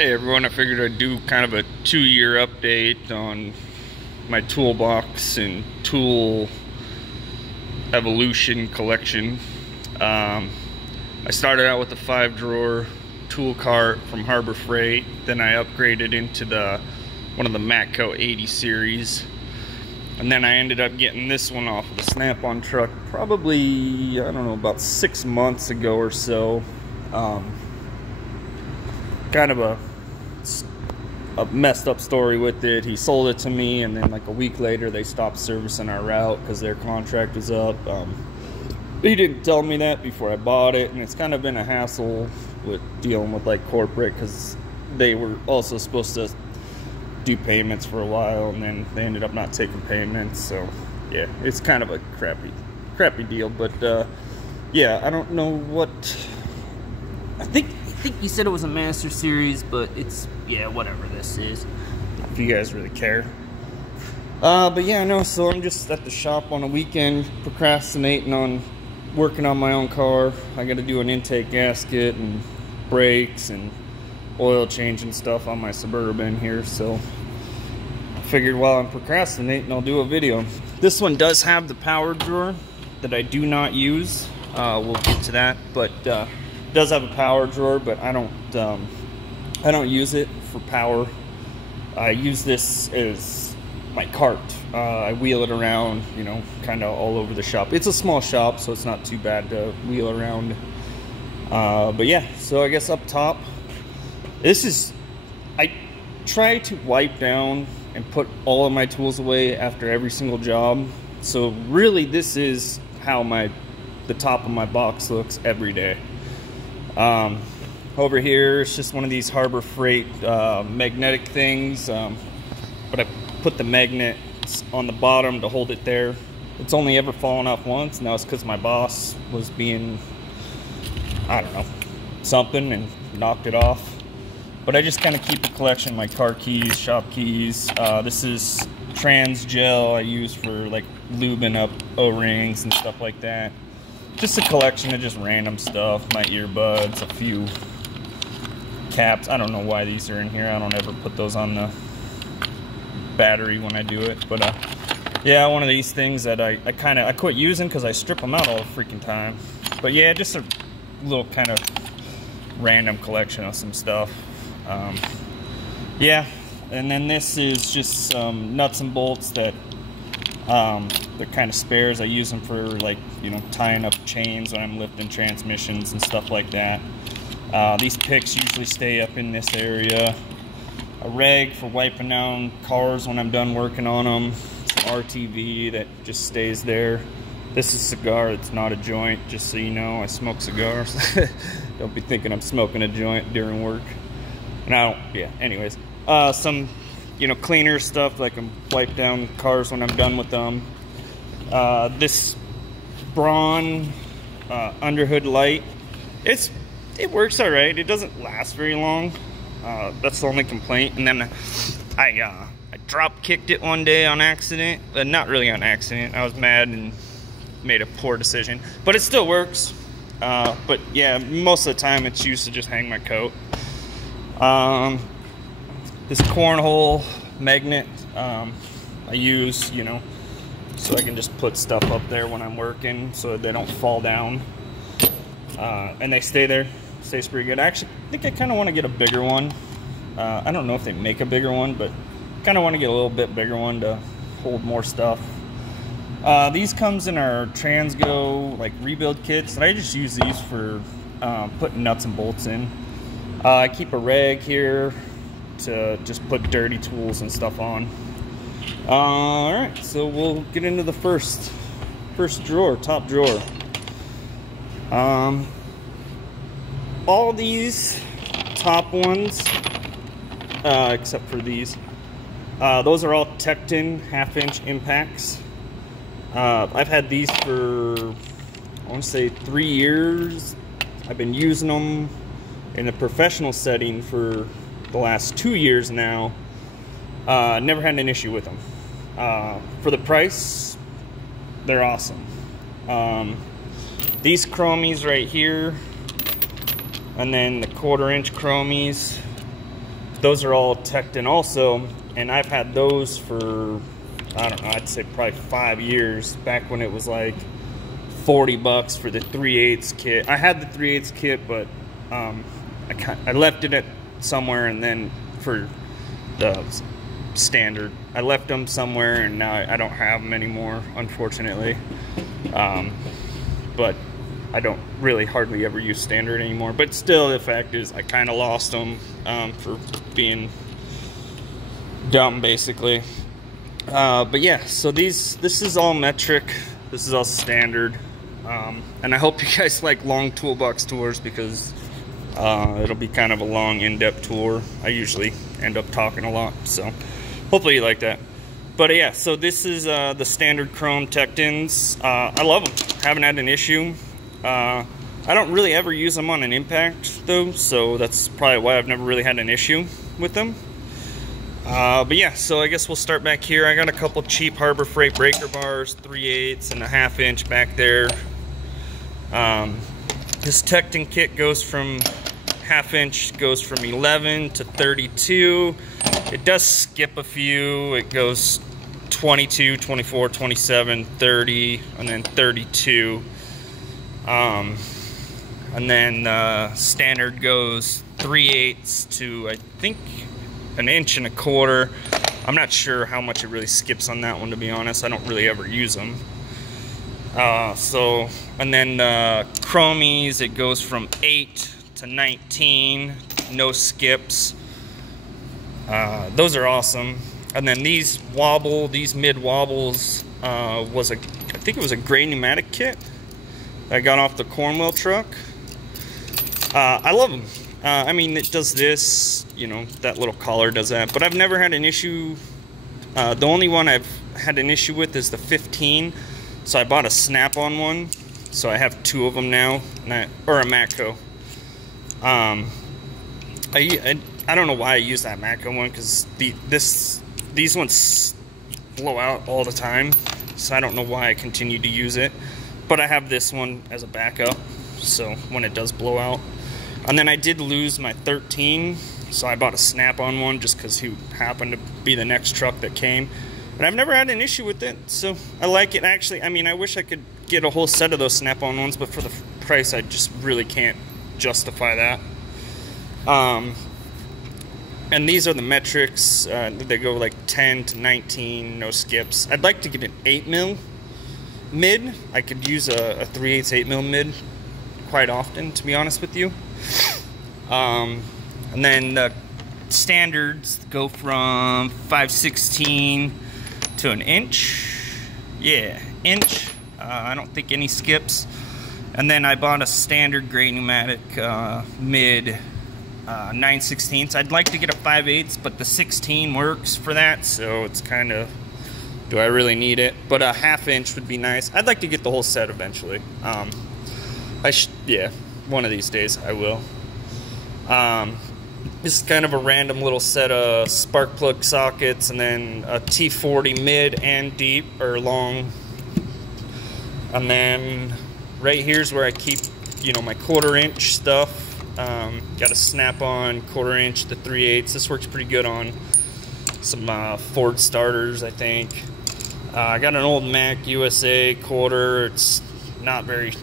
Hey everyone, I figured I'd do kind of a 2-year update on my toolbox and tool evolution collection. I started out with a 5-drawer tool cart from Harbor Freight, then I upgraded into one of the Matco 80 series, and then I ended up getting this one off of the Snap-on truck probably, I don't know, about 6 months ago or so. Kind of a messed up story with it. He sold it to me, and then like a week later they stopped servicing our route because their contract was up. He didn't tell me that before I bought it, and it's kind of been a hassle with dealing with like corporate, because they were also supposed to do payments for a while, and then they ended up not taking payments. So yeah, it's kind of a crappy deal. But yeah, I don't know what. I think you said it was a Master Series, but it's, yeah, whatever this is, if you guys really care. But yeah, no, so I'm just at the shop on a weekend procrastinating on working on my own car. I gotta do an intake gasket and brakes and oil change and stuff on my Suburban here, so I figured while I'm procrastinating I'll do a video. This one does have the power drawer that I do not use. We'll get to that, but it does have a power drawer, but I don't use it for power. I use this as my cart. I wheel it around, you know, kind of all over the shop. It's a small shop, so it's not too bad to wheel around. But yeah, so I guess up top, I try to wipe down and put all of my tools away after every single job. So really, this is how the top of my box looks every day. Over here, it's just one of these Harbor Freight magnetic things, but I put the magnet on the bottom to hold it there. It's only ever fallen off once, and that was because my boss was being, I don't know, something, and knocked it off. But I just kind of keep a collection of my car keys, shop keys. This is trans gel I use for like lubing up O-rings and stuff like that. Just a collection of just random stuff, my earbuds, a few caps. I don't know why these are in here. I don't ever put those on the battery when I do it. But yeah, one of these things that I quit using because I strip them out all the freaking time. But yeah, just a little kind of random collection of some stuff. Yeah, and then this is just some nuts and bolts that they're kind of spares. I use them for, like, you know, tying up chains when I'm lifting transmissions and stuff like that. These picks usually stay up in this area. A rag for wiping down cars when I'm done working on them. Some RTV that just stays there. This is a cigar. It's not a joint, just so you know. I smoke cigars. Don't be thinking I'm smoking a joint during work. And I don't, yeah, anyways. Some, you know, cleaner stuff, like I wipe down cars when I'm done with them. This Braun underhood light, it works all right. It doesn't last very long. That's the only complaint. And then I drop kicked it one day on accident. Not really on accident. I was mad and made a poor decision, but it still works. But yeah, most of the time it's used to just hang my coat. This cornhole magnet I use, you know, so I can just put stuff up there when I'm working so they don't fall down. And they stay there. Stays pretty good. I actually think I kind of want to get a bigger one. I don't know if they make a bigger one, but kind of want to get a little bit bigger one to hold more stuff. These comes in our Transgo like rebuild kits, and I just use these for putting nuts and bolts in. I keep a rag here to just put dirty tools and stuff on. Alright, so we'll get into the first drawer, top drawer. All these top ones, except for these, those are all Tekton 1/2-inch impacts. I've had these for, I want to say, 3 years. I've been using them in a professional setting for the last 2 years now. Never had an issue with them. For the price, they're awesome. These chromies right here, and then the 1/4-inch chromies, those are all Tekton also, and I've had those for, I don't know, I'd say probably 5 years, back when it was like $40 for the 3/8 kit. I had the 3/8 kit, but I left it at somewhere, and then for the standard, I left them somewhere, and now I don't have them anymore, unfortunately. But I don't really hardly ever use standard anymore. But still, the fact is, I kind of lost them for being dumb, basically. But yeah, so this is all metric. This is all standard. And I hope you guys like long toolbox tours, because it'll be kind of a long, in-depth tour. I usually end up talking a lot, so hopefully you like that. But yeah, so this is the standard chrome Tektons. I love them. Haven't had an issue. I don't really ever use them on an impact though, so that's probably why I've never really had an issue with them. But yeah, so I guess we'll start back here. I got a couple cheap Harbor Freight breaker bars, 3/8 and a 1/2 inch back there. This Tekton kit goes from 1/2 inch, goes from 11 to 32. It does skip a few. It goes 22, 24, 27, 30, and then 32. And then standard goes 3/8 to, I think, 1.25 inches. I'm not sure how much it really skips on that one, to be honest. I don't really ever use them. And then chromies, it goes from 8 to 19, no skips. Those are awesome. And then these mid wobbles, I think it was a Gray Pneumatic kit that I got off the Cornwell truck. I love them. I mean, it does this, you know, that little collar does that, but I've never had an issue. The only one I've had an issue with is the 15. So I bought a Snap-on one, so I have 2 of them now, or a Matco. I don't know why I use that Matco one, because these ones blow out all the time, so I don't know why I continue to use it. But I have this one as a backup, so when it does blow out. And then I did lose my 13, so I bought a Snap-on one just because he happened to be the next truck that came. And I've never had an issue with it, so I like it. Actually, I mean, I wish I could get a whole set of those Snap-on ones, but for the price, I just really can't justify that. And these are the metrics. They go like 10 to 19, no skips. I'd like to get an 8mm mid. I could use a 3/8 8mm mid quite often, to be honest with you. And then the standards go from 5/16 to 1 inch. Yeah, inch. I don't think any skips. And then I bought a standard Gray Pneumatic mid 9/16. I'd like to get a 5/8, but the 16 works for that, so it's kind of, do I really need it? But a 1/2 inch would be nice. I'd like to get the whole set eventually. Yeah, one of these days I will. This is kind of a random little set of spark plug sockets, and then a T40 mid and deep, or long. And then right here's where I keep, you know, my 1/4 inch stuff. Got a Snap-on 1/4 inch to 3/8. This works pretty good on some Ford starters, I think. I got an old Mac USA 1/4. It's not very,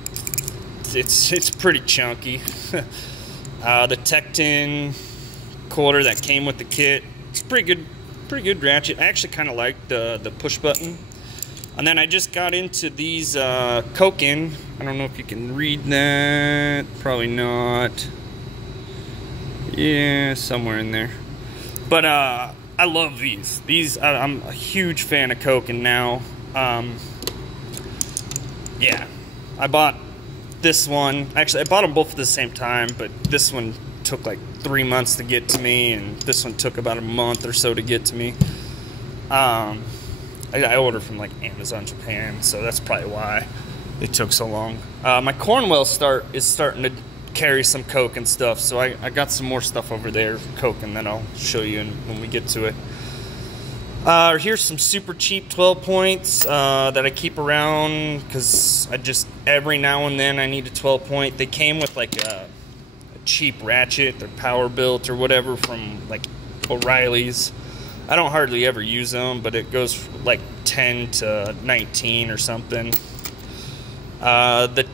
it's pretty chunky. The Tekton 1/4 that came with the kit, it's pretty good ratchet. I actually kind of like the push button. And then I just got into these Koken. I don't know if you can read that. Probably not. Yeah, somewhere in there. But I love these. I'm a huge fan of Koken now. Yeah, I bought this one. Actually, I bought them both at the same time, but this one took like 3 months to get to me, and this one took about a month or so to get to me. I ordered from like Amazon Japan, so that's probably why it took so long. My Cornwell is starting to carry some Koken stuff, so I got some more stuff over there, Koken, that I'll show you when we get to it. Here's some super cheap 12 points that I keep around because I just, every now and then I need a 12 point. They came with like a cheap ratchet or power built or whatever from like O'Reilly's. I don't hardly ever use them, but it goes from like 10 to 19 or something. The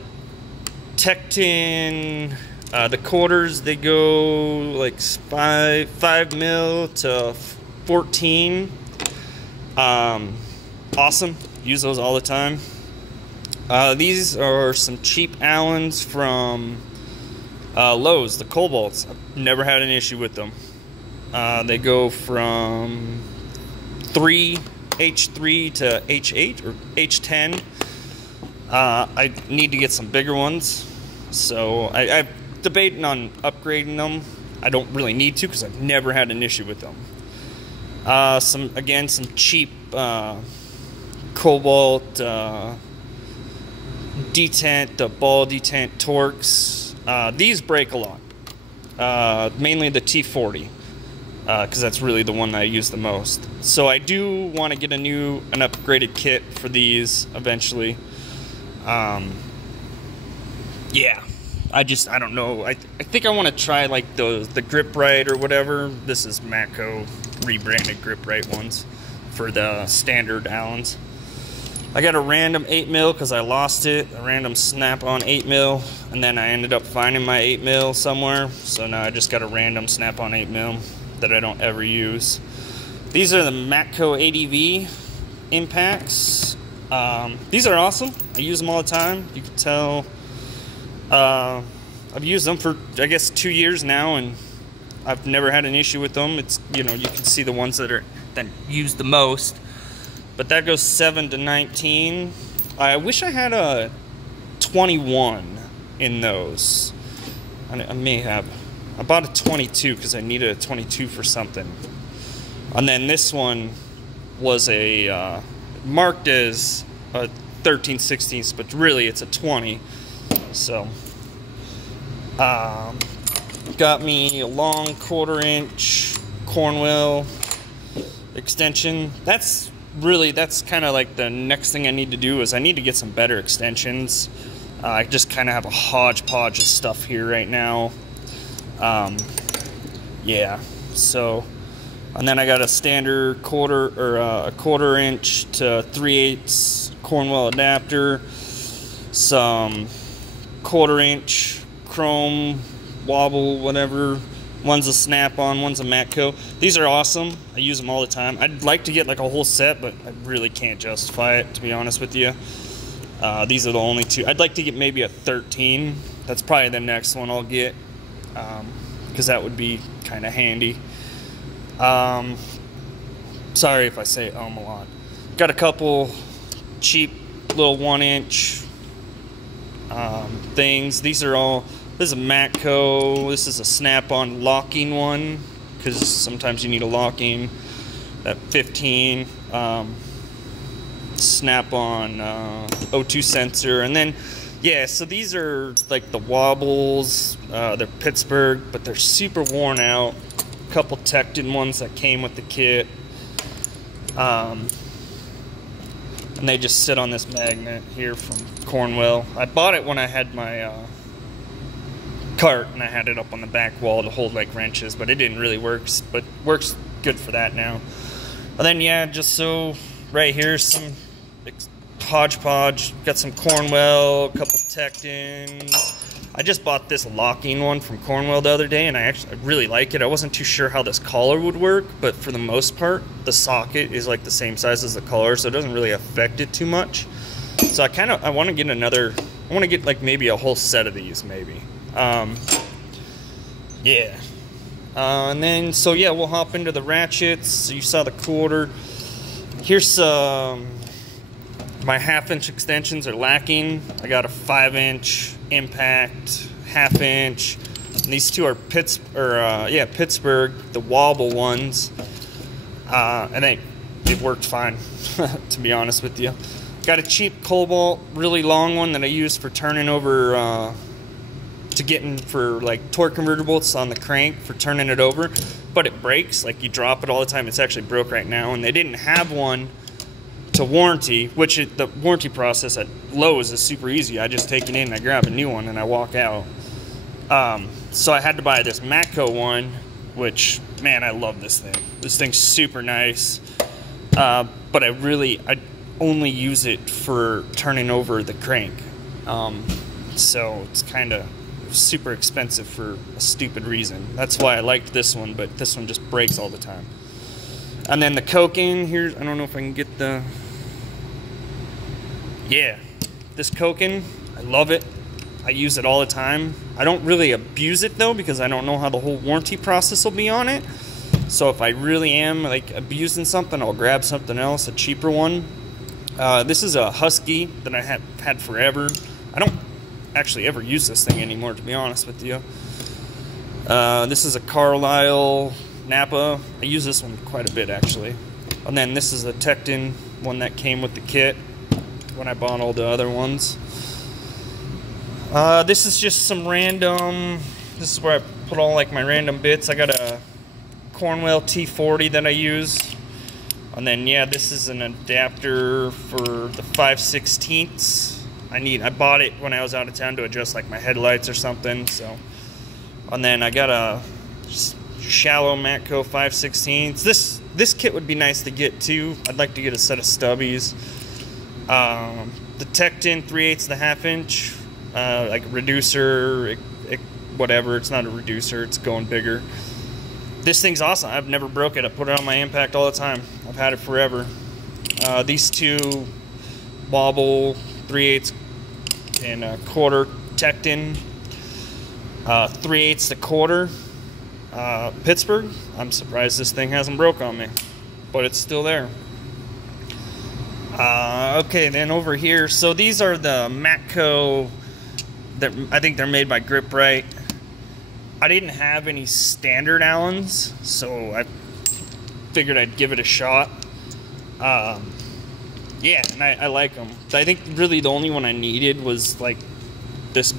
Tekton, the quarters, they go like 5 mil to 14. Awesome. Use those all the time. These are some cheap Allens from Lowe's, the Cobalts. I've never had an issue with them. They go from H3 to H8 or H10. I need to get some bigger ones, so I'm debating on upgrading them. I don't really need to because I've never had an issue with them. Some cheap Cobalt detent, the ball detent Torx. These break a lot, mainly the T40, because that's really the one that I use the most. So I do want to get an upgraded kit for these eventually. Yeah, I don't know. I think I want to try like the Grip Right or whatever. This is Matco rebranded Grip Right ones for the standard Allens. I got a random 8mm because I lost it, a random Snap-on 8mm, and then I ended up finding my 8mm somewhere, so now I just got a random Snap-on 8mm that I don't ever use. These are the Matco ADV impacts. These are awesome. I use them all the time. You can tell I've used them for, I guess, 2 years now, and I've never had an issue with them. It's, you know, you can see the ones that use the most. But that goes 7 to 19. I wish I had a 21 in those. I may have. I bought a 22 because I needed a 22 for something. And then this one was a marked as a 13/16, but really it's a 20. So, got me a long 1/4-inch Cornwell extension. That's kind of like the next thing I need to do is I need to get some better extensions. I just kind of have a hodgepodge of stuff here right now. Yeah, so, and then I got a standard 1/4-inch to 3/8 Cornwell adapter, some 1/4-inch chrome wobble, whatever. One's a Snap-on, one's a Matco. These are awesome. I use them all the time. I'd like to get like a whole set, but I really can't justify it, to be honest with you. These are the only two. I'd like to get maybe a 13. That's probably the next one I'll get, because that would be kind of handy. Sorry if I say a lot. Got a couple cheap little 1-inch things. These are all. This is a Matco. This is a Snap-on locking one, because sometimes you need a locking. That 15 Snap-on O2 sensor, and then yeah. So these are like the wobbles. They're Pittsburgh, but they're super worn out. A couple Tekton ones that came with the kit, and they just sit on this magnet here from Cornwell. I bought it when I had my cart, and I had it up on the back wall to hold like wrenches, but it didn't really work, but works good for that now. And then yeah, just so right here, some hodgepodge. Got some Cornwell, a couple Tektons. I just bought this locking one from Cornwell the other day, and I really like it. I wasn't too sure how this collar would work, but for the most part, the socket is like the same size as the collar, so it doesn't really affect it too much. So I want to get another. I want to get like maybe a whole set of these, maybe. Yeah. And then, so yeah, we'll hop into the ratchets. You saw the 1/4. Here's my 1/2-inch extensions are lacking. I got a 5-inch impact, 1/2-inch. And these two are Pittsburgh, the wobble ones. And they worked fine, to be honest with you. Got a cheap Cobalt, really long one that I use for turning over to getting for like torque converter bolts on the crank for turning it over, but it breaks. Like you drop it all the time. It's actually broke right now, and they didn't have one to warranty, which the warranty process at Lowe's is super easy. I just take it in, I grab a new one, and I walk out. So I had to buy this Matco one, which, man, I love this thing. This thing's super nice, but I only use it for turning over the crank. So it's kind of super expensive for a stupid reason. That's why I liked this one, but this one just breaks all the time. And then the Koken here, I don't know if I can get the... Yeah, this Koken, I love it. I use it all the time. I don't really abuse it though, because I don't know how the whole warranty process will be on it. So if I really am like abusing something, I'll grab something else, a cheaper one. This is a Husky that I had forever. I don't actually ever use this thing anymore, to be honest with you. This is a Carlisle Napa. I use this one quite a bit actually. And then this is a Tekton one that came with the kit when I bought all the other ones. This is just some random, this is where I put all like my random bits. I got a Cornwell T40 that I use. And then yeah, this is an adapter for the 5/16. I bought it when I was out of town to adjust like my headlights or something. So, and then I got a shallow Matco 5/16. This kit would be nice to get too. I'd like to get a set of stubbies. The Tekton 3/8 1/2 inch, like reducer, whatever. It's not a reducer. It's going bigger. This thing's awesome. I've never broke it. I put it on my impact all the time. I've had it forever. These two Bobble 3/8 and a quarter Tekton 3/8 1/4 Pittsburgh. I'm surprised this thing hasn't broke on me, but it's still there. Okay, then over here, so these are the Matco. I think they're made by Grip Right. I didn't have any standard Allens, so I figured I'd give it a shot. Yeah, and I like them. I think really the only one I needed was like this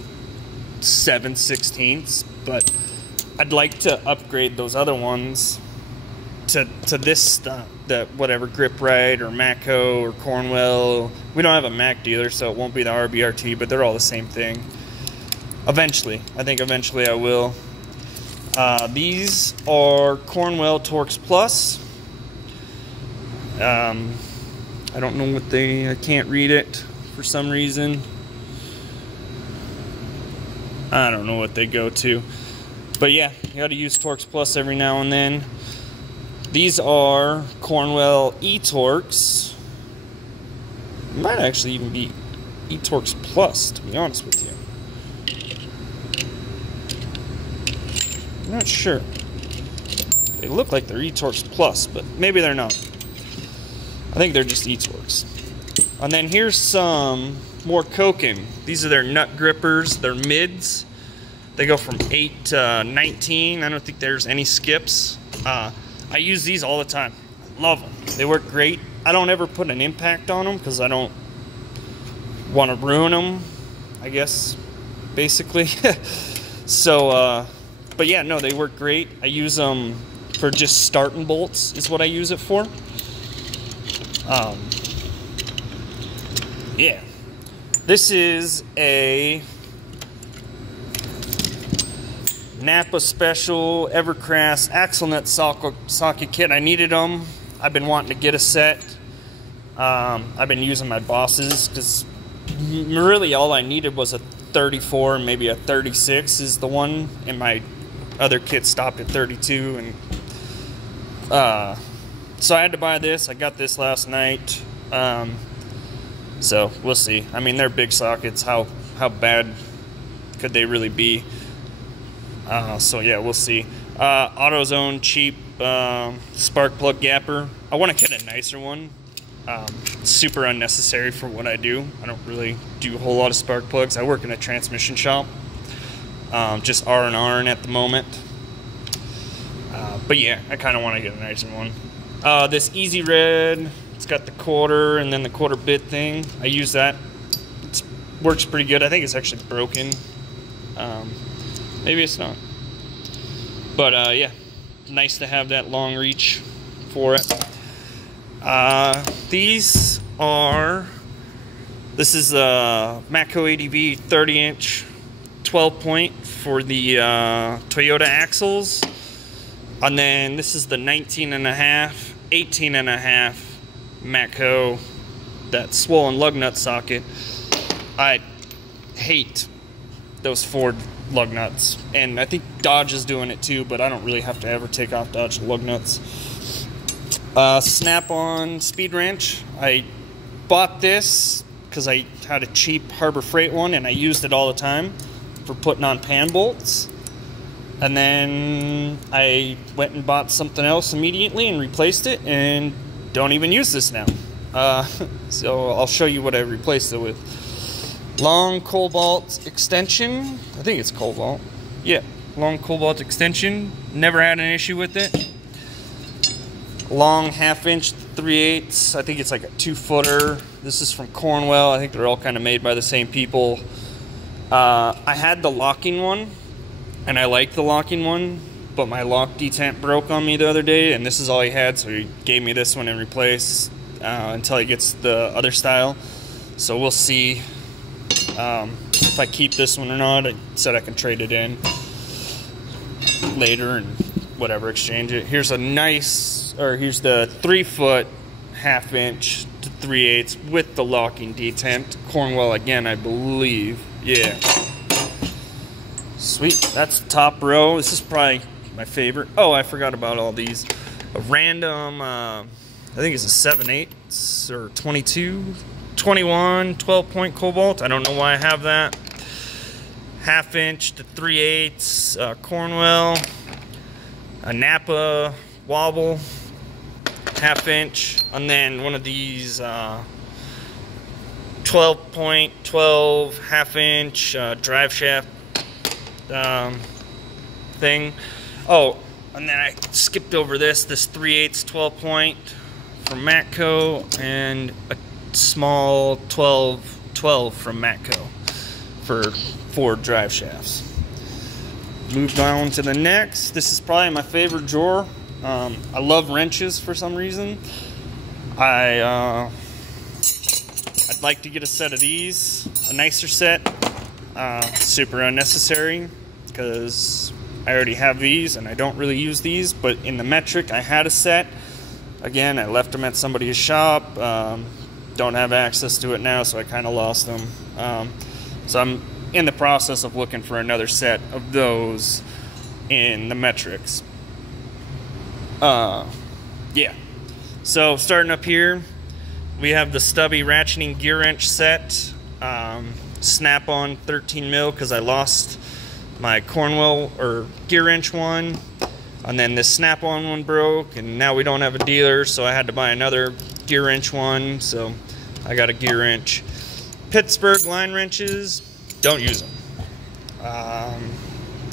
7/16, but I'd like to upgrade those other ones to this stuff, the whatever Grip Right or Matco or Cornwell. We don't have a Mac dealer, so it won't be the RBRT, but they're all the same thing. Eventually, I think eventually I will. These are Cornwell Torx Plus. I don't know what I can't read it for some reason. I don't know what they go to. But yeah, you gotta use Torx Plus every now and then. These are Cornwell eTorx. Might actually even be eTorx Plus, to be honest with you. I'm not sure. They look like they're eTorx Plus, but maybe they're not. I think they're just eTorx. And then here's some more Koken. These are their nut grippers. They're mids. They go from 8 to 19. I don't think there's any skips. I use these all the time. I love them. They work great. I don't ever put an impact on them because I don't want to ruin them, I guess, basically. So, but yeah, no, they work great. I use them for just starting bolts is what I use it for. Yeah. This is a Napa Special Evercrass axle nut socket kit. I needed them. I've been wanting to get a set. I've been using my Bosses because really all I needed was a 34 and maybe a 36 is the one, and my other kit stopped at 32, and so I had to buy this. I got this last night. So we'll see. I mean, they're big sockets. How bad could they really be? So yeah, we'll see. AutoZone cheap spark plug gapper. I want to get a nicer one. Super unnecessary for what I do. I don't really do a whole lot of spark plugs. I work in a transmission shop. Just R&R at the moment. But yeah, I kind of want to get a nicer one. This Easy Red, it's got the quarter and then the quarter bit thing. I use that. It works pretty good. I think it's actually broken. Maybe it's not. But yeah, nice to have that long reach for it. This is a Matco ADV 30-inch 12-point for the Toyota axles. And then this is the 19.5, 18.5 Matco, that swollen lug nut socket. I hate those Ford lug nuts, and I think Dodge is doing it too, but I don't really have to ever take off Dodge lug nuts. Snap-on speed wrench. I bought this because I had a cheap Harbor Freight one and I used it all the time for putting on pan bolts. And then I went and bought something else immediately and replaced it, and don't even use this now. So I'll show you what I replaced it with. Long Cobalt extension. I think it's Cobalt. Yeah, long Cobalt extension. Never had an issue with it. Long 1/2 inch 3/8. I think it's like a 2-footer. This is from Cornwell. I think they're all kind of made by the same people. I had the locking one, and I like the locking one, but my lock detent broke on me the other day, and this is all he had, so he gave me this one in replace until he gets the other style. So we'll see if I keep this one or not. I said I can trade it in later and whatever, exchange it. Here's a nice, or here's the 3-foot 1/2 inch to 3/8 with the locking detent. Cornwell again, I believe. Yeah. Sweet. That's the top row. This is probably my favorite. Oh, I forgot about all these. A random, I think it's a 7/8 or 22, 21, 12-point Cobalt. I don't know why I have that. 1/2 inch to 3/8 Cornwell. A Napa wobble, 1/2 inch. And then one of these 12-point, 12, 1/2 inch drive shaft thing. Oh, and then I skipped over this 3/8 12-point from Matco, and a small 12 from Matco for Ford drive shafts. Moved on to the next. This is probably my favorite drawer. I love wrenches for some reason. I'd like to get a set of these, a nicer set. Super unnecessary because I already have these and I don't really use these, but in the metric I had a set. Again, I left them at somebody's shop. Don't have access to it now, so I kind of lost them. So I'm in the process of looking for another set of those in the metrics. Yeah. So starting up here, we have the stubby ratcheting gear wrench set. Snap-on 13 mil because I lost my Cornwell or gear wrench one, and then this Snap-on one broke, and now we don't have a dealer, so I had to buy another gear wrench one. So I got a gear wrench. Pittsburgh line wrenches, don't use them.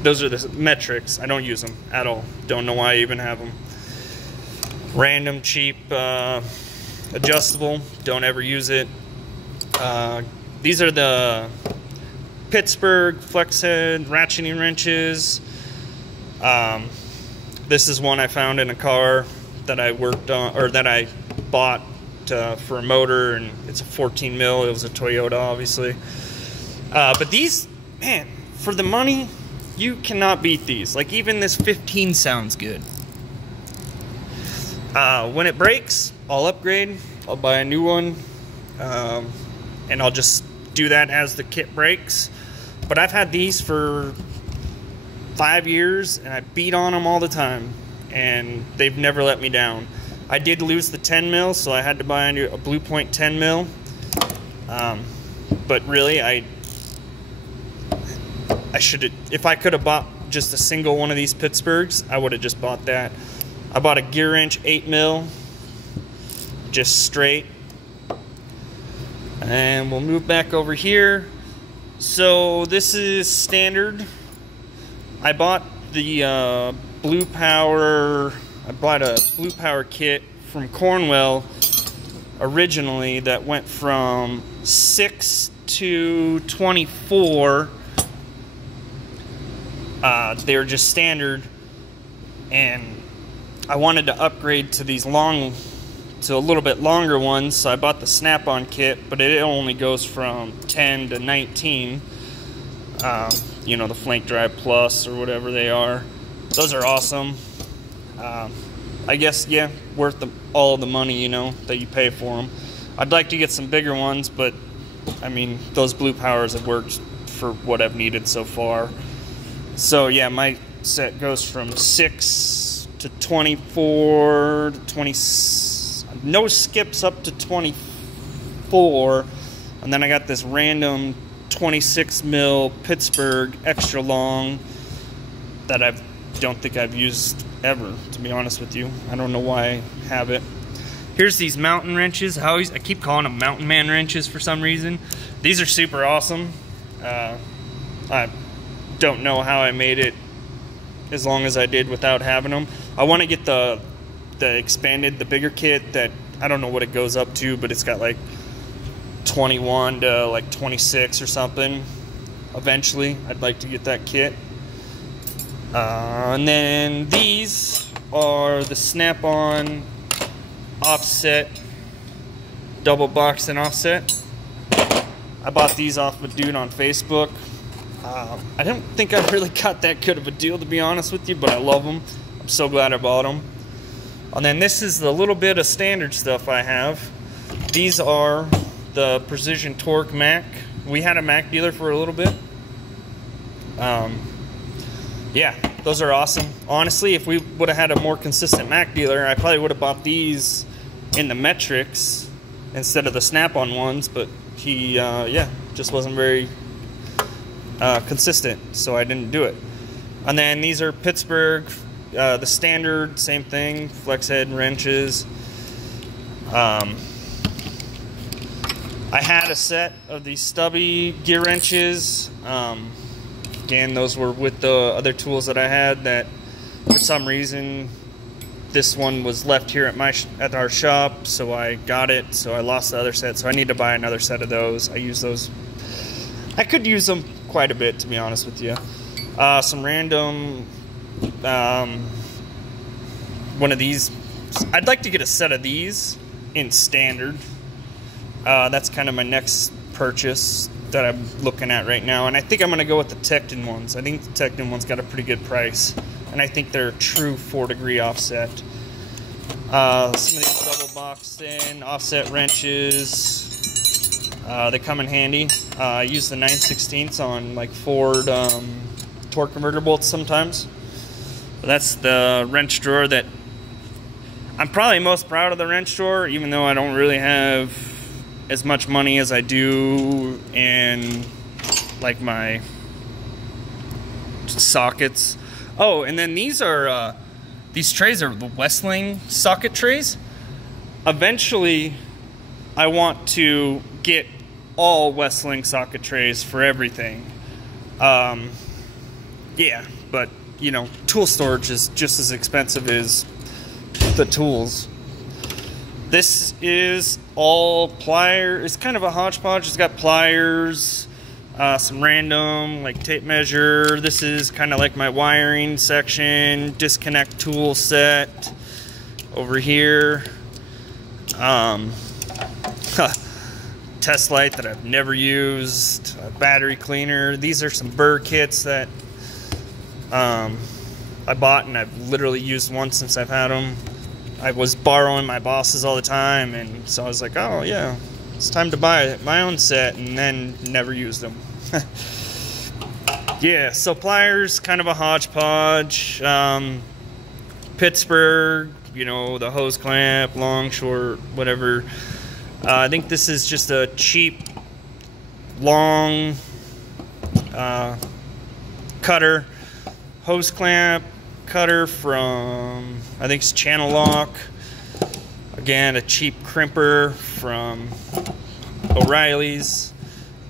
Those are the metrics. I don't use them at all. Don't know why I even have them. Random cheap adjustable, don't ever use it. These are the Pittsburgh flex head ratcheting wrenches. This is one I found in a car that I worked on, or that I bought for a motor, and it's a 14 mil. It was a Toyota, obviously. But these, man, for the money, you cannot beat these. Like, even this 15 sounds good. When it breaks, I'll upgrade. I'll buy a new one, and I'll just do that as the kit breaks. But I've had these for 5 years, and I beat on them all the time, and they've never let me down. I did lose the 10 mil, so I had to buy a Blue Point 10 mil. But really, I should have, if I could have bought just a single one of these Pittsburghs, I would have just bought that. I bought a gear wrench 8 mil, just straight. And we'll move back over here. So this is standard. I bought the Blue Power. I bought a Blue Power kit from Cornwell originally that went from 6 to 24. They were just standard, and I wanted to upgrade to these long, to a little bit longer ones, so I bought the Snap-on kit, but it only goes from 10 to 19. You know, the Flank Drive Plus or whatever they are. Those are awesome. I guess, yeah, worth all the money, you know, that you pay for them. I'd like to get some bigger ones, but I mean, those Blue Powers have worked for what I've needed so far. So yeah, my set goes from 6 to 24 to 20, no skips up to 24, and then I got this random 26 mil Pittsburgh extra long that I don't think I've used ever, to be honest with you. I don't know why I have it. Here's these mountain wrenches. I keep calling them Mountain Man wrenches for some reason. These are super awesome. I don't know how I made it as long as I did without having them. I want to get the expanded, the bigger kit that I don't know what it goes up to, but it's got like 21 to like 26 or something. Eventually, I'd like to get that kit. And then these are the Snap-on offset, double box and offset. I bought these off of a dude on Facebook. I don't think I really got that good of a deal, to be honest with you, but I love them. I'm so glad I bought them. And then this is the little bit of standard stuff I have. These are the Precision Torque Mac. We had a Mac dealer for a little bit. Yeah, those are awesome. Honestly, if we would have had a more consistent Mac dealer, I probably would have bought these in the metrics instead of the Snap-on ones, but he, yeah, just wasn't very consistent, so I didn't do it. And then these are Pittsburgh, the standard, same thing, flex head wrenches. I had a set of these stubby gear wrenches. Again, those were with the other tools that I had that for some reason this one was left here at our shop, so I got it, so I lost the other set, so I need to buy another set of those. I use those. I could use them quite a bit, to be honest with you. Some random one of these. I'd like to get a set of these in standard. That's kind of my next purchase that I'm looking at right now, and I think I'm going to go with the Tecton ones. I think the Tecton ones got a pretty good price, and I think they're a true 4-degree offset. Some of these double boxed in offset wrenches, they come in handy. I use the 9/16 on like Ford torque converter bolts sometimes. But that's the wrench drawer that I'm probably most proud of. The wrench drawer, even though I don't really have as much money as I do in like my sockets. Oh, and then these are these trays are the Westling socket trays. Eventually I want to get all Westling socket trays for everything. Yeah, but you know, tool storage is just as expensive as the tools. This is all pliers. It's kind of a hodgepodge. It's got pliers, some random like tape measure. This is kind of like my wiring section, disconnect tool set over here. Test light that I've never used, a battery cleaner. These are some burr kits that I bought and I've literally used once since I've had them. I was borrowing my boss's all the time, and so I was like, oh yeah, it's time to buy my own set, and then never used them. Yeah, so pliers, kind of a hodgepodge. Pittsburgh, you know, the hose clamp, long, short, whatever. I think this is just a cheap, long cutter, hose clamp cutter from, I think it's Channel Lock. Again, a cheap crimper from O'Reilly's.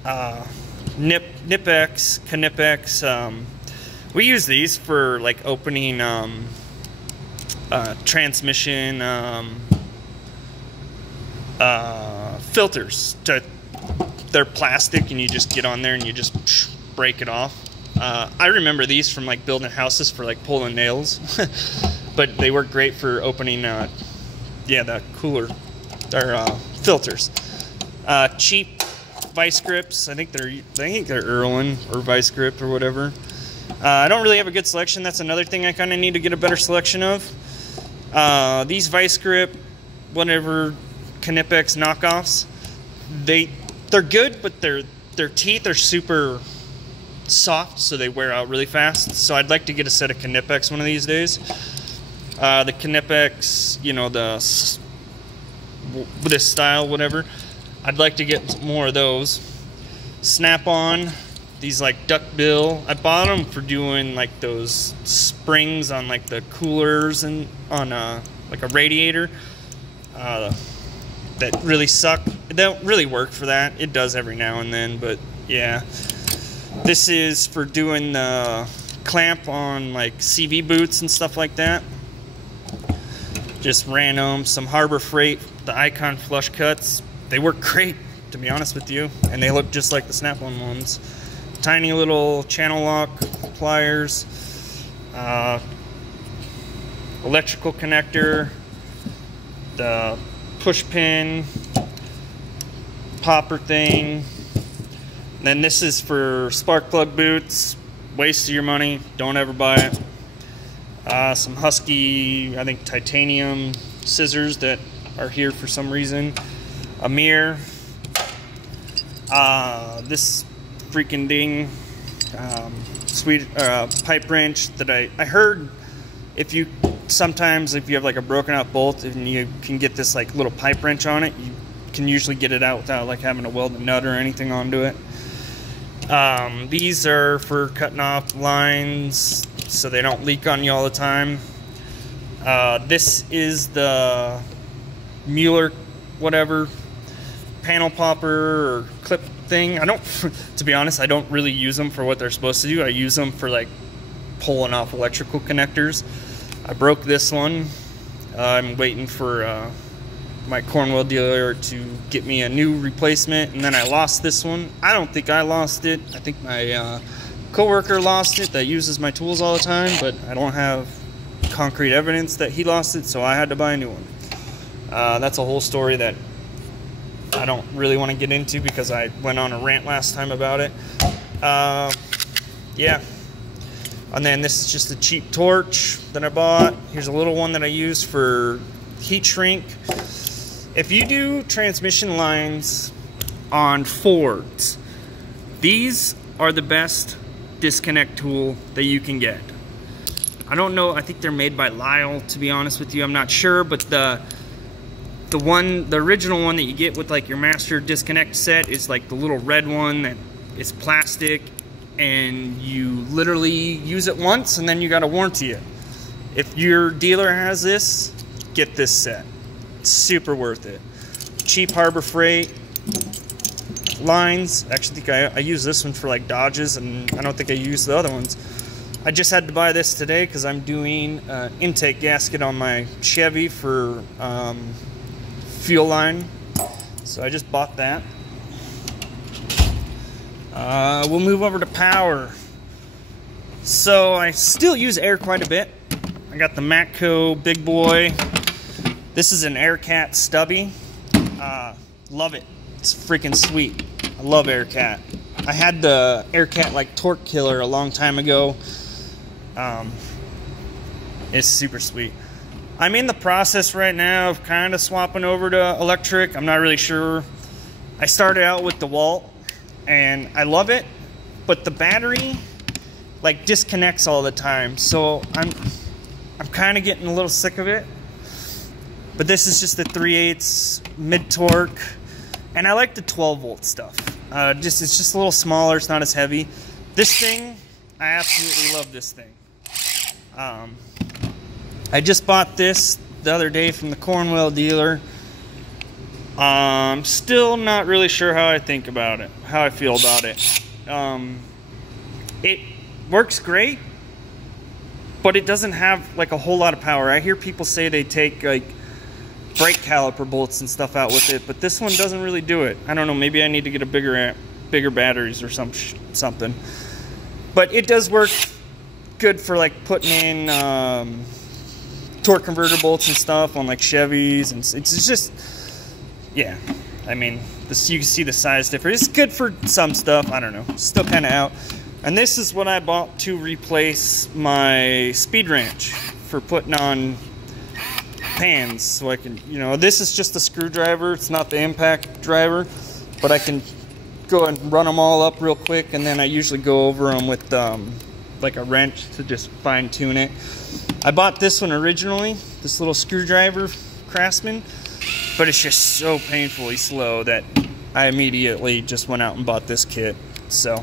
Knipex, Knipex. We use these for like opening transmission filters. They're plastic, and you just get on there and you just break it off. I remember these from like building houses for like pulling nails, but they work great for opening, yeah, the cooler, or filters. Cheap vice grips. I think they're Irwin or vice grip or whatever. I don't really have a good selection. That's another thing I kind of need to get a better selection of. These Vice Grip, whatever, Knipex knockoffs, they're good, but their teeth are super soft, so they wear out really fast. So I'd like to get a set of Knipex one of these days. The Knipex, you know, this style, whatever. I'd like to get more of those. Snap-on, these like duckbill. I bought them for doing like those springs on like the coolers and on like a radiator. That really suck. They don't really work for that. It does every now and then, but yeah. This is for doing the clamp on like CV boots and stuff like that. Just random, some Harbor Freight, the Icon flush cuts. They work great, to be honest with you, and they look just like the Snap-on ones. Tiny little channel lock pliers, electrical connector, the push pin, popper thing. And then this is for spark plug boots. Waste of your money, don't ever buy it. Some Husky, I think titanium scissors that are here for some reason. A mirror. This freaking ding, sweet pipe wrench that I heard sometimes if you have like a broken out bolt and you can get this like little pipe wrench on it, you can usually get it out without like having to weld a nut or anything onto it. These are for cutting off lines so they don't leak on you all the time. This is the Mueller whatever panel popper or clip thing. I don't, to be honest, I don't really use them for what they're supposed to do. I use them for like pulling off electrical connectors. I broke this one. I'm waiting for my Cornwell dealer to get me a new replacement, and then I lost this one. I don't think I lost it. I think my coworker lost it that uses my tools all the time, but I don't have concrete evidence that he lost it, so I had to buy a new one. That's a whole story that I don't really want to get into because I went on a rant last time about it. Yeah. And then this is just a cheap torch that I bought. Here's a little one that I use for heat shrink. If you do transmission lines on Fords, these are the best disconnect tool that you can get. I don't know, I think they're made by Lyle, to be honest with you. I'm not sure, but the original one that you get with like your master disconnect set is like the little red one that is plastic, and you literally use it once and then you gotta warranty it. If your dealer has this, get this set. It's super worth it. Cheap Harbor Freight lines. Actually, think I use this one for like Dodges, and I don't think I use the other ones. I just had to buy this today because I'm doing an intake gasket on my Chevy for fuel line, so I just bought that. We'll move over to power. So I still use air quite a bit. I got the Matco big boy. This is an Aircat stubby. Love it. It's freaking sweet. I love Aircat. I had the Aircat like torque killer a long time ago. It's super sweet. I'm in the process right now of kind of swapping over to electric. I'm not really sure. I started out with DeWalt and I love it, but the battery like disconnects all the time. So I'm kind of getting a little sick of it. But this is just the 3/8 mid torque, and I like the 12 volt stuff. It's just a little smaller. It's not as heavy. This thing, I absolutely love this thing. I just bought this the other day from the Cornwell dealer. Still not really sure how I think about it, how I feel about it. It works great, but it doesn't have like a whole lot of power. I hear people say they take like brake caliper bolts and stuff out with it, but this one doesn't really do it. I don't know, maybe I need to get a bigger batteries or something. But it does work good for like putting in torque converter bolts and stuff on like Chevys, and it's just, yeah, I mean, you can see the size difference. It's good for some stuff. I don't know, still kind of out. And this is what I bought to replace my Speed Ranch for putting on pans, so I can, you know, this is just a screwdriver, it's not the impact driver, but I can go and run them all up real quick, and then I usually go over them with like a wrench to just fine tune it. I bought this one originally, this little screwdriver, Craftsman, but it's just so painfully slow that I immediately just went out and bought this kit. So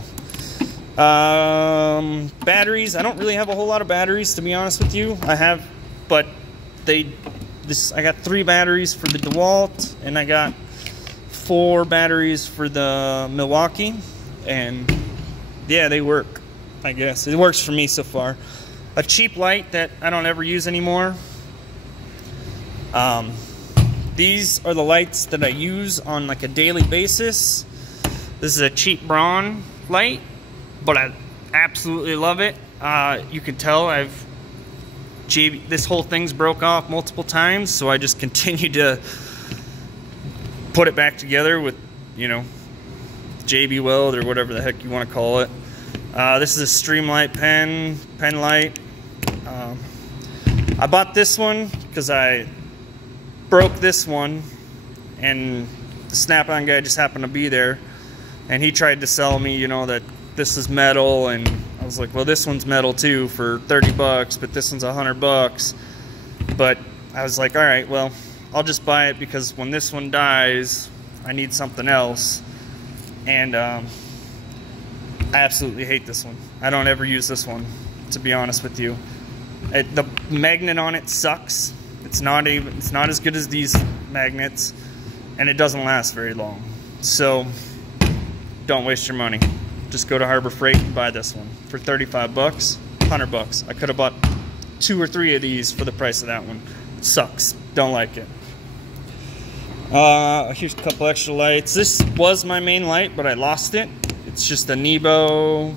batteries, I don't really have a whole lot of batteries, to be honest with you. I have, but I got 3 batteries for the DeWalt, and I got 4 batteries for the Milwaukee, and yeah, they work. I guess it works for me so far. A cheap light that I don't ever use anymore. These are the lights that I use on like a daily basis. This is a cheap Braun light, but I absolutely love it. You can tell this whole thing's broke off multiple times, so I just continue to put it back together with, you know, JB Weld or whatever the heck you want to call it. This is a Streamlight pen light. I bought this one because I broke this one, and the Snap-on guy just happened to be there, and he tried to sell me, you know, that this is metal, and I was like, well, this one's metal too for 30 bucks, but this one's $100. But I was like, all right, well, I'll just buy it because when this one dies, I need something else. And I absolutely hate this one. I don't ever use this one, to be honest with you. The magnet on it sucks. It's not as good as these magnets, and it doesn't last very long. So don't waste your money. Just go to Harbor Freight and buy this one for 35 bucks, 100 bucks. I could have bought 2 or 3 of these for the price of that one. It sucks. Don't like it. Here's a couple extra lights. This was my main light, but I lost it. It's just a Nebo.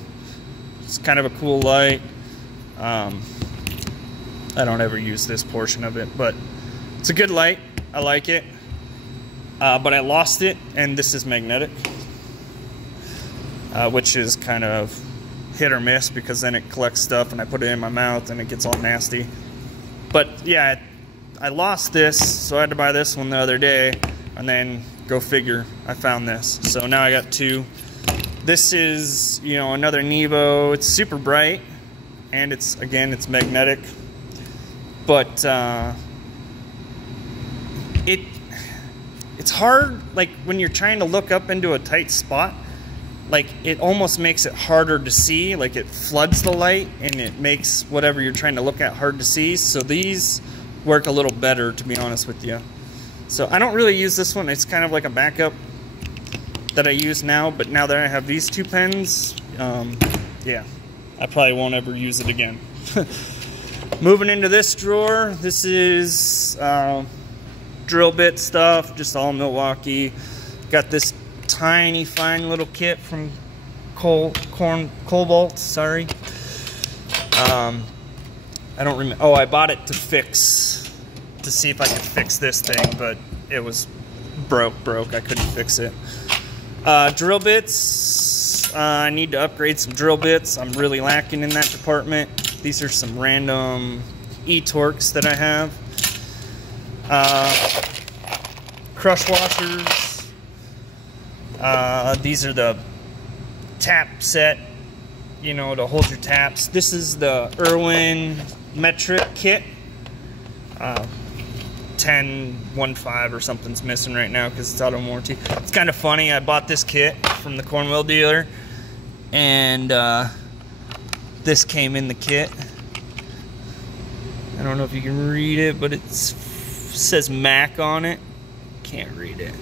It's kind of a cool light. I don't ever use this portion of it, but it's a good light. I like it. But I lost it, and this is magnetic, which is kind of hit or miss because then it collects stuff and I put it in my mouth and it gets all nasty. But yeah, I lost this, so I had to buy this one the other day, and then go figure, I found this. So now I got 2. This is, you know, another Nebo. It's super bright, and it's magnetic. But it's hard, like when you're trying to look up into a tight spot, like it almost makes it harder to see. Like it floods the light and it makes whatever you're trying to look at hard to see. So these work a little better, to be honest with you. So I don't really use this one. It's kind of like a backup that I use now, but now that I have these 2 pens, yeah, I probably won't ever use it again. Moving into this drawer, this is drill bit stuff, just all Milwaukee. Got this tiny, fine little kit from Cobalt, sorry. I don't remember. Oh, I bought it to see if I could fix this thing, but it was broke. I couldn't fix it. Drill bits. I need to upgrade some drill bits. I'm really lacking in that department. These are some random eTorques that I have. Crush washers. These are the tap set, you know, to hold your taps. This is the Irwin metric kit. 1015 or something's missing right now because it's out of warranty. It's kind of funny. I bought this kit from the Cornwell dealer, and this came in the kit. I don't know if you can read it, but it says Mac on it. Can't read it.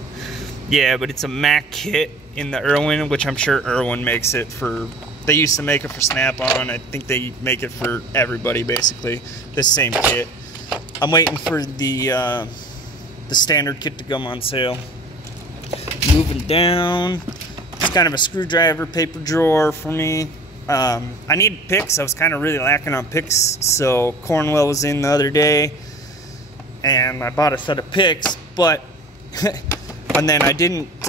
Yeah, but it's a Mac kit in the Irwin, which I'm sure Irwin makes it for. They used to make it for Snap-on. I think they make it for everybody, basically. This same kit. I'm waiting for the standard kit to come on sale. Moving down. It's kind of a screwdriver paper drawer for me. I need picks. I was kind of really lacking on picks, so Cornwell was in the other day, and I bought a set of picks, but and then I didn't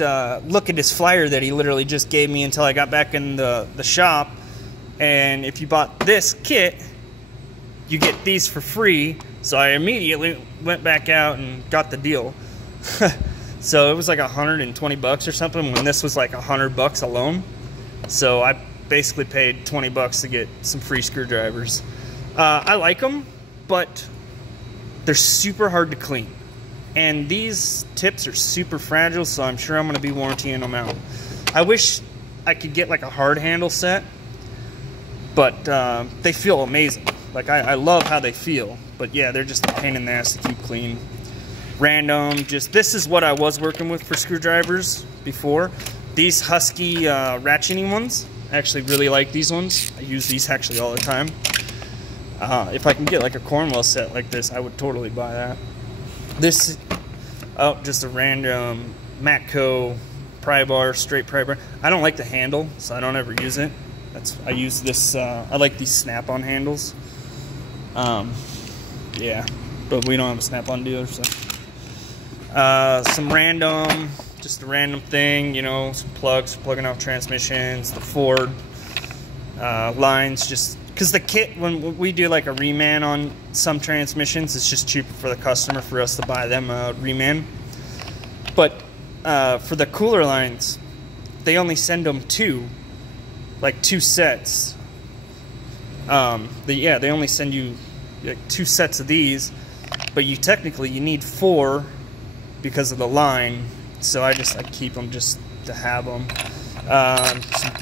look at his flyer that he literally just gave me until I got back in the shop. And if you bought this kit, you get these for free, So I immediately went back out and got the deal. So it was like 120 bucks or something when this was like 100 bucks alone. So I basically paid 20 bucks to get some free screwdrivers. I like them, but they're super hard to clean. And these tips are super fragile, so I'm sure I'm going to be warrantying them out. I wish I could get like a hard handle set, but they feel amazing. Like I love how they feel, but yeah, they're just a pain in the ass to keep clean. Random, this is what I was working with for screwdrivers before. These Husky ratcheting ones, I actually really like these ones. I use these actually all the time. If I can get like a Cornwell set like this, I would totally buy that. This, oh, just a random Matco pry bar, straight pry bar. I don't like the handle, so I don't ever use it. I use this, I like these snap-on handles. Yeah, but we don't have a snap-on dealer, so. Some random, just a random thing, you know, some plugs, plugging out transmissions, the Ford lines, just because the kit, when we do like a reman on some transmissions, it's just cheaper for the customer for us to buy them a reman. But for the cooler lines, they only send them two sets. They only send you like 2 sets of these, but you need 4 because of the line. So I keep them just to have them.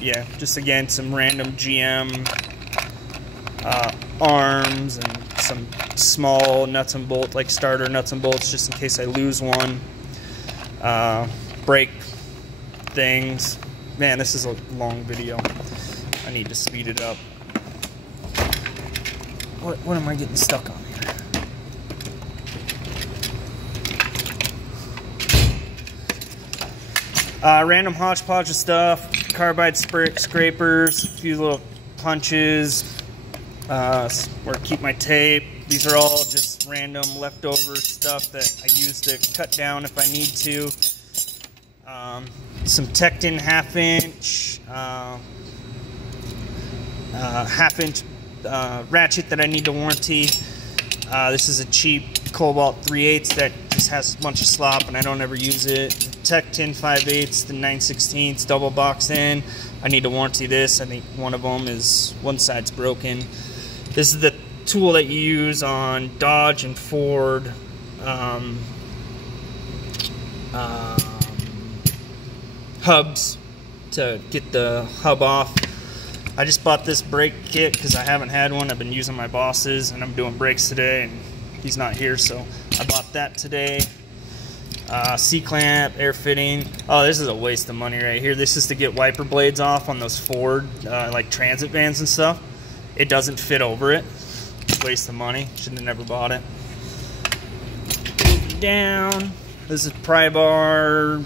Yeah, just again some random GM arms and some small nuts and bolts, like starter nuts and bolts, just in case I lose one. Brake things. Man, this is a long video. I need to speed it up. What am I getting stuck on here? Random hodgepodge of stuff. Carbide scrapers, a few little punches, where I keep my tape. These are all just random leftover stuff that I use to cut down if I need to. Some Tecton half-inch ratchet that I need to warranty. This is a cheap Cobalt 3/8 that just has a bunch of slop and I don't ever use it. Tecton 5/8, the 9/16 double box in. I need to warranty this. I think one side's broken. This is the tool that you use on Dodge and Ford hubs to get the hub off. I just bought this brake kit because I haven't had one. I've been using my boss's and I'm doing brakes today and he's not here, so I bought that today. C-clamp, air fitting. Oh, this is a waste of money right here. This is to get wiper blades off on those Ford like transit vans and stuff. It doesn't fit over it. Waste of money. Should have never bought it. Down. This is pry bar,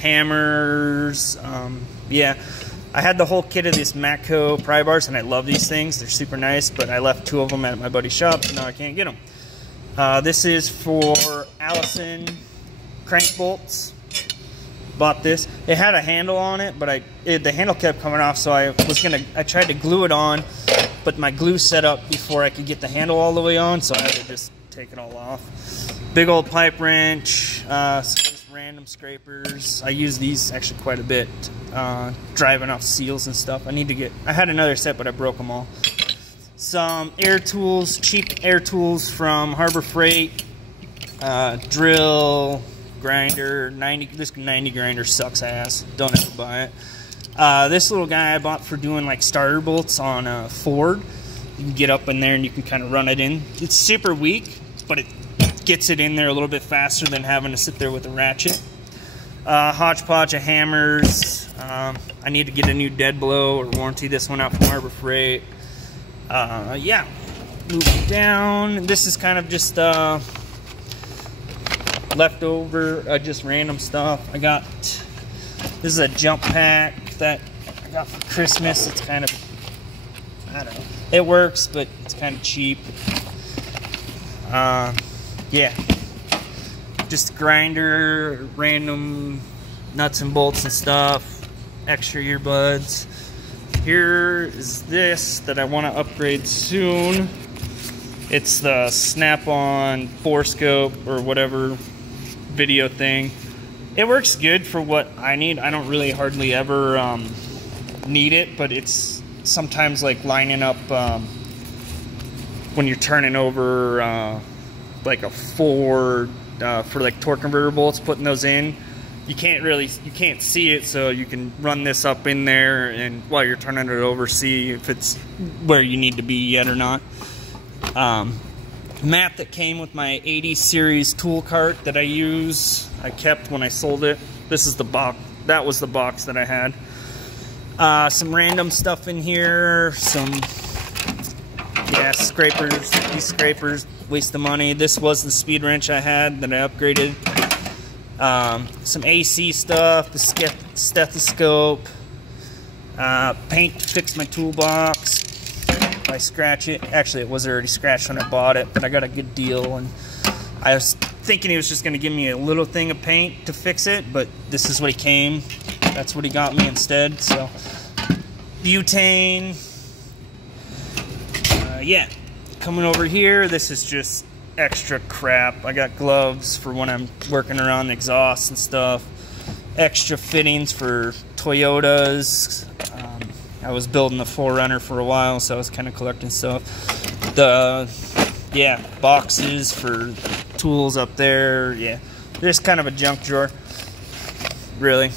hammers. Yeah, I had the whole kit of these Matco pry bars, and I love these things. They're super nice, but I left 2 of them at my buddy's shop, so now I can't get them. This is for Allison crank bolts. Bought this. It had a handle on it, but the handle kept coming off, so I tried to glue it on, but my glue set up before I could get the handle all the way on, so I had to just take it all off. Big old pipe wrench, just random scrapers. I use these actually quite a bit, driving off seals and stuff. I had another set, but I broke them all. Some air tools, cheap air tools from Harbor Freight. Drill, grinder, this 90 grinder sucks ass. Don't ever buy it. This little guy I bought for doing like starter bolts on Ford. You can get up in there and you can kind of run it in. It's super weak, but it gets it in there a little bit faster than having to sit there with a ratchet. Hodgepodge of hammers. I need to get a new dead blow or warranty this one out from Harbor Freight. Yeah, moving down. This is kind of just leftover, just random stuff. This is a jump pack that I got for Christmas. It's kind of, I don't know, it works, but it's kind of cheap. Yeah, just grinder, random nuts and bolts and stuff, extra earbuds. Here is this that I want to upgrade soon. It's the Snap-on 4-scope or whatever video thing. It works good for what I need. I don't really hardly ever need it, but it's sometimes like lining up when you're turning over like a Ford for like torque converter bolts, putting those in. You can't see it, so you can run this up in there and while you're turning it over, see if it's where you need to be yet or not. Mat that came with my 80 series tool cart that I use, I kept when I sold it. This is the box. That was the box that I had. Some random stuff in here. Some scrapers. These scrapers, waste of money. This was the speed wrench I had that I upgraded. Some AC stuff, the stethoscope, paint to fix my toolbox. If I scratch it, actually it was already scratched when I bought it, but I got a good deal, and I was thinking he was just going to give me a little thing of paint to fix it, but this is what he came. That's what he got me instead. So butane. Yeah, coming over here, this is just extra crap. I got gloves for when I'm working around the exhaust and stuff. Extra fittings for Toyotas. I was building the 4Runner for a while, so I was kind of collecting stuff. Boxes for tools up there. Yeah, just kind of a junk drawer, really.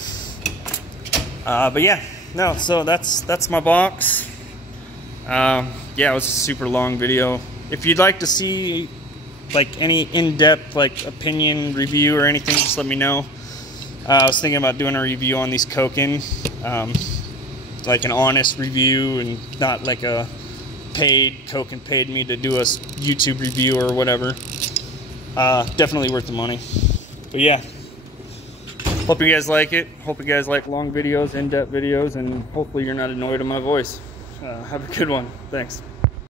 But yeah, no. So that's my box. Yeah, it was a super long video. If you'd like to see like any in-depth like opinion review or anything, just let me know. I was thinking about doing a review on these Koken, like an honest review and not like a Koken paid me to do a YouTube review or whatever. Definitely worth the money. But yeah, hope you guys like it. Hope you guys like long videos, in-depth videos, and hopefully you're not annoyed at my voice. Have a good one. Thanks.